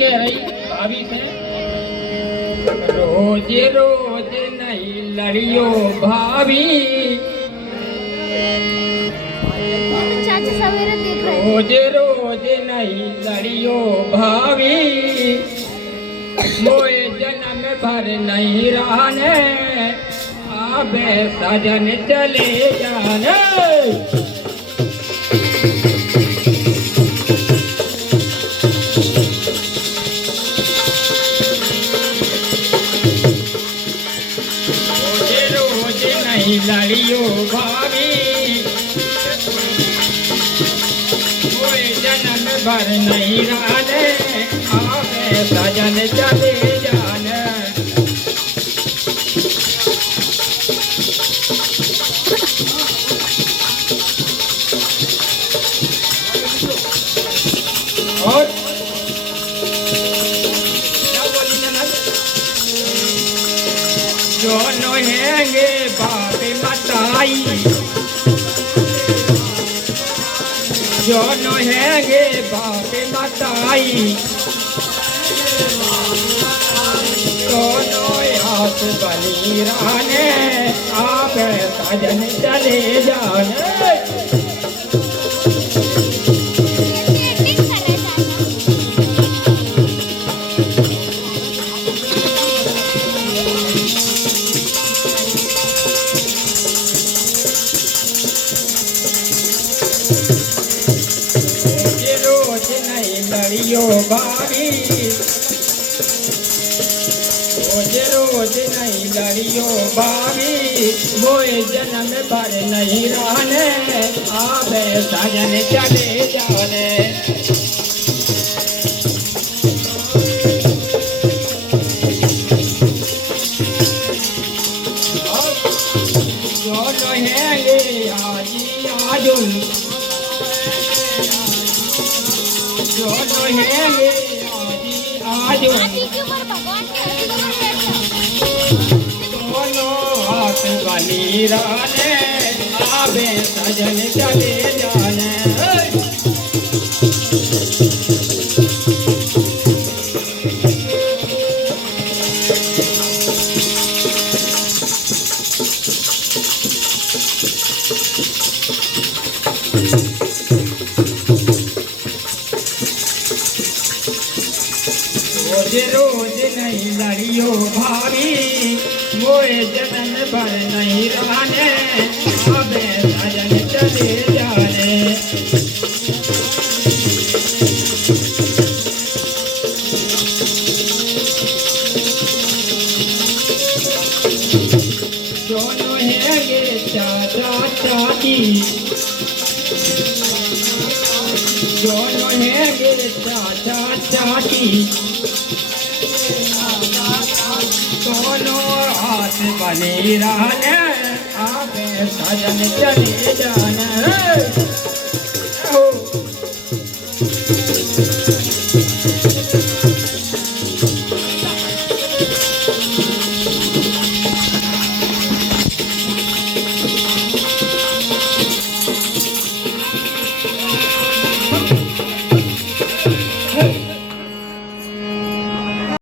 कह रही भाभी से, रोज रोज नहीं लड़ियो भाभी, रोज रोज नहीं लड़ियो भाभी, मोए जन्म भर नहीं रहने, आबे सजन चले जाने। लड़ियो भाभी, कोई जन्म भर नहीं रहने, आवे सजन चले जाने। और क्या बोली ननद? जो नोहेंगे बाबे मताई, जो नोहेंगे बाबे मताई, दोनों हाथ बनी रहने, आप सजन चले जाने। लड़ियो भाभी, रोज रोज नहीं लड़ियो भाभी, मोए जन्म भर नहीं रहने, आवे सजन चले जाने। जो रहेंगे आजी आजुन, जो रहेंगे आजी दोनों हाथ बनी रहने, आवे सजन चले जाने। रोज रोज नहीं लड़ियो भाभी, मोए जन्म भर नहीं रहने, आवे सजन चले जाने। दोनों हैंगे चाचा चाची, दोनों हैंगे चाचा चाची, दोनों हाथ बने रहने, आवे सजन चले जाने।